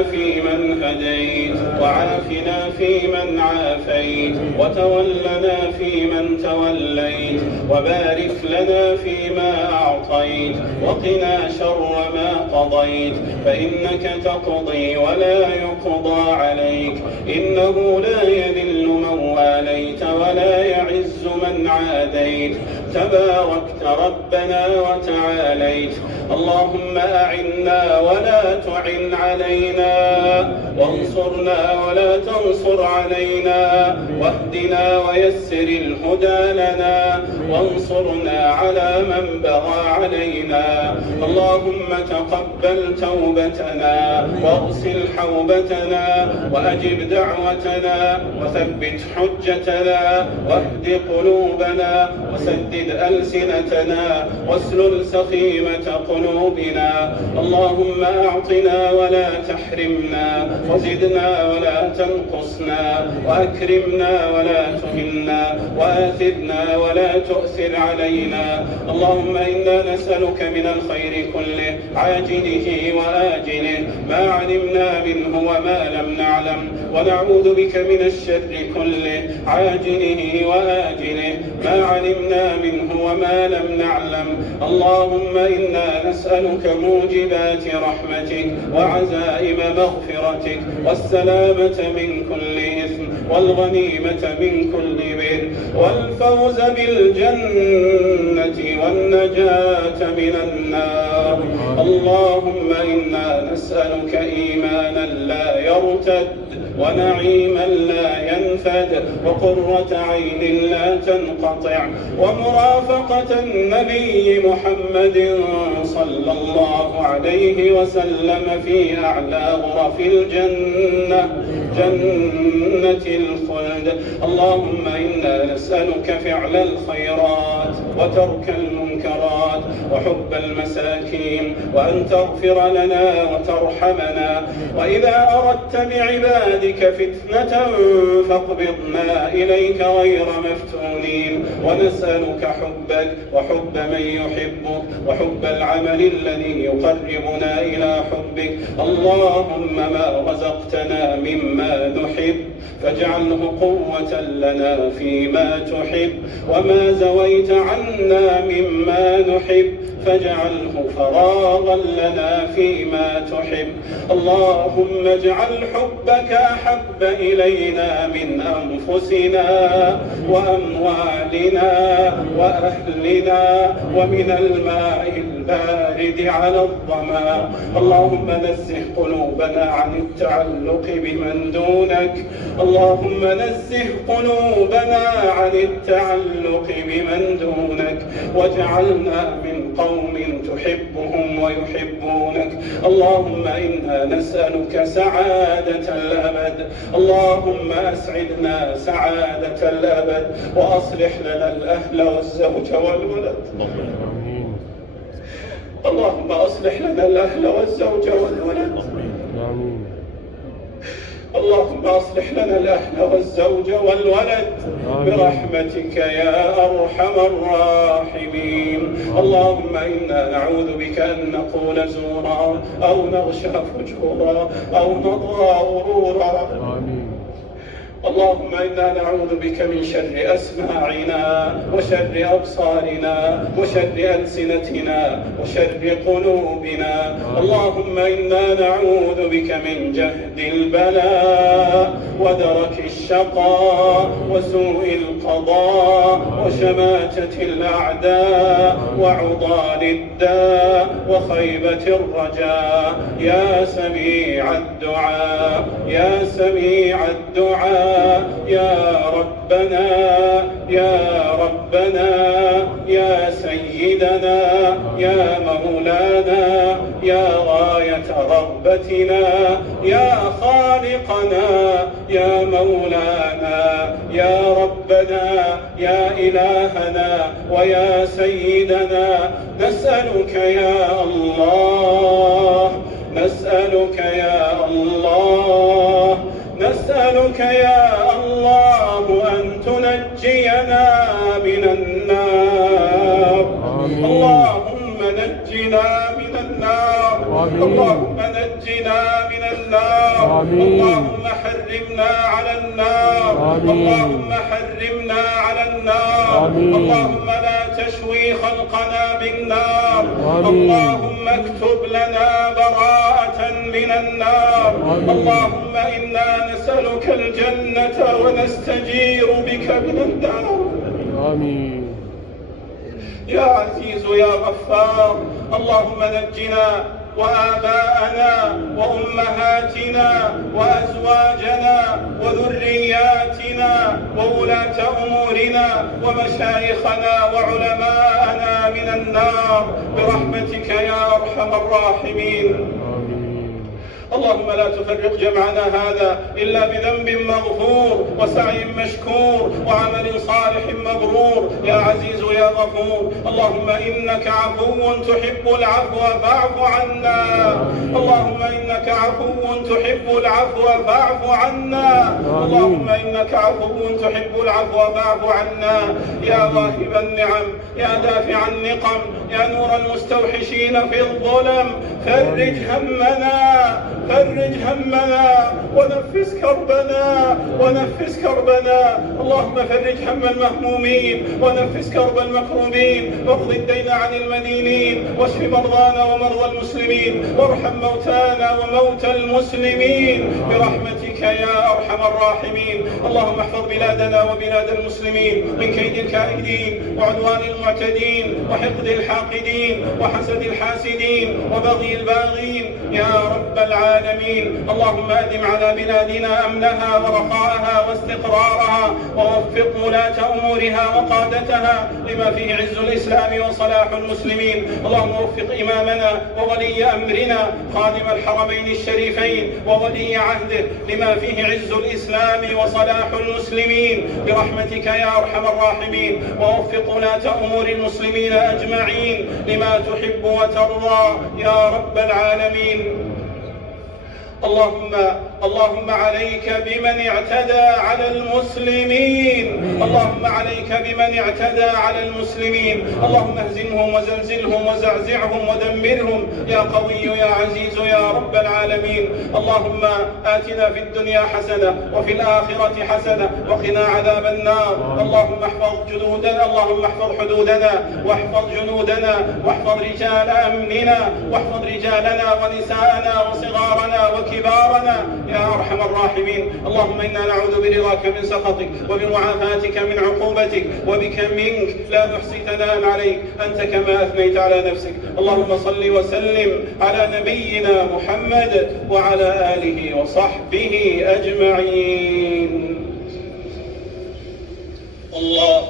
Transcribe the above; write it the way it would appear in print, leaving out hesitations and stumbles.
واهدنا فيمن هديت، وعافنا فيمن عافيت، وتولنا فيمن توليت، وبارك لنا فيما أعطيت، وقنا شر ما قضيت، فإنك تقضي ولا يقضى عليك، إنه لا يذل من واليت ولا يعز من عاديت، تباركت ربنا وتعاليت. اللهم أعنا ولا تعن علينا، وانصرنا ولا تنصر علينا، واهدنا ويسر الهدى لنا، وانصرنا على من بغى علينا. اللهم تقبل توبتنا، واغسل حوبتنا، وأجب دعوتنا، وثبت حجتنا، واهد قلوبنا، وسدد ألسنتنا، واسلل سخيمة قلوبنا. اللهم أعطنا ولا تحرمنا، وزدنا ولا تنقصنا، وأكرمنا ولا تهنا، وآثرنا ولا تؤثر علينا. اللهم إنا نسألك من الخير كله عاجله وآجله، ما علمنا منه وما لم نعلم، ونعوذ بك من الشر كله عاجله وآجله، ما علمنا منه وما لم نعلم. اللهم إنا نسألك موجبات رحمتك، وعزائم مغفرتك، والسلامة من كل إثم، والغنيمة من كل بر، والفوز بالجنة، والنجاة من النار. اللهم إنا نسألك إيمانا لا يرتد، ونعيما لا ينفد، وقرة عين لا تنقطع، ومرافقة النبي محمد صلى الله عليه وسلم في أعلى غرف الجنة، جنة الخلد. اللهم إنا نسألك فعل الخيرات، وترك المنكرات، وحب المساكين، وأن تغفر لنا وترحمنا. وإذا أردت بعبادك فتنة فاقبضنا إليك غير مفتونين، ونسألك حبك وحب من يحبك، وحب العمل الذي يقربنا إلى حبك. اللهم ما رزقتنا مما نحب فاجعله قوة لنا فيما تحب، وما زويت عنا مما نحب فاجعله فراغا لنا فيما تحب. اللهم اجعل حبك أحب إلينا من أنفسنا، وأموالنا، وأهلنا، ومن الماء البارد على الظما. اللهم نزه قلوبنا عن التعلق بمن دونك، اللهم نزه قلوبنا عن التعلق بمن دونك، واجعلنا من قوم تحبهم ويحبونك. اللهم إنا نسألك سعادة الأبد. اللهم أسعدنا سعادة الأبد، وأصلح لنا الأهل والزوج والولد. اللهم أصلح لنا الأهل والزوج والولد. اللهم أصلح لنا الأهل والزوج والولد برحمتك يا أرحم الراحمين. اللهم إنا نعوذ بك أن نقول زورا، أو نغشى فجورا، أو نضغى غرورا. اللهم إنا نعوذ بك من شر أسماعنا، وشر أبصارنا، وشر ألسنتنا، وشر قلوبنا. اللهم إنا نعوذ بك من جهد البلاء، ودرك الشقاء، وسوء القضاء، وشماتة الأعداء، وعضال الداء، وخيبة الرجاء. يا سميع الدعاء، يا سميع الدعاء، يا ربنا، يا ربنا، يا سيدنا، يا مولانا، يا غاية رغبتنا، يا خالقنا، يا مولانا، يا ربنا، يا إلهنا، ويا سيدنا. نسألك يا الله، نسألك يا الله، نسألك يا الله أن تنجينا من النار. اللهم نجنا من النار، اللهم نجنا من النار. النار. اللهم حرمنا على النار. اللهم حرمنا على النار. اللهم لا تشوي خلقنا بالنار. اللهم اكتب لنا براءة من النار. اللهم إنا نسألك الجنة ونستجير بك من النار. آمين. يا عزيز يا غفار، اللهم نجنا وآباءنا وأمهاتنا وأزواجنا وذرياتنا وولاة أمورنا ومشايخنا وعلماءنا من النار برحمتك يا أرحم الراحمين. اللهم لا تفرق جمعنا هذا إلا بذنب مغفور وسعي مشكور وعمل صالح مبرور يا عزيز يا غفور. اللهم إنك عفو تحب العفو فاعف عنا. اللهم إنك عفو تحب العفو فاعف عنا. اللهم إنك عفو تحب العفو فاعف عنا. يا واهب النعم، يا دافع النقم، يا نور المستوحشين في الظلم، فرج همنا، فرج همنا ونفس كربنا، ونفس كربنا. اللهم فرج هم المهمومين ونفس كرب المكروبين، واقض الدين عن المدينين، واشف مرضانا ومرضى المسلمين، وارحم موتانا وموتى المسلمين برحمتك يا أرحم الراحمين. اللهم احفظ بلادنا وبلاد المسلمين من كيد الكائدين وعدوان المعتدين وحقد الحاقدين وحسد الحاسدين وبغي الباغين يا رب العالمين. اللهم أدم على بلادنا أمنها ورخاءها واستقرارها، ووفق ولاة أمورها وقادتها لما فيه عز الإسلام وصلاح المسلمين. اللهم وفق إمامنا وولي أمرنا خادم الحرمين الشريفين وولي عهده لما فيه عز الإسلام وصلاح المسلمين برحمتك يا أرحم الراحمين. ووفق ولاة أمور المسلمين أجمعين لما تحب وترضى يا رب العالمين. اللهم عليك بمن اعتدى على المسلمين. اللهم عليك بمن اعتدى على المسلمين. اللهم اهزمهم وزلزلهم وزعزعهم ودمرهم يا قوي يا عزيز يا رب العالمين. اللهم آتنا في الدنيا حسنة وفي الآخرة حسنة وقنا عذاب النار. اللهم احفظ جنودنا، اللهم احفظ حدودنا واحفظ جنودنا واحفظ رجال أمننا واحفظ رجالنا ونساءنا وصغارنا وكبارنا يا أرحم الراحمين. اللهم إنا نعوذ برضاك من سخطك وبمعافاتك من عقوبتك وبك منك لا نحصي ثناء عليك أنت كما أثنيت على نفسك. اللهم صل وسلم على نبينا محمد وعلى آله وصحبه أجمعين. الله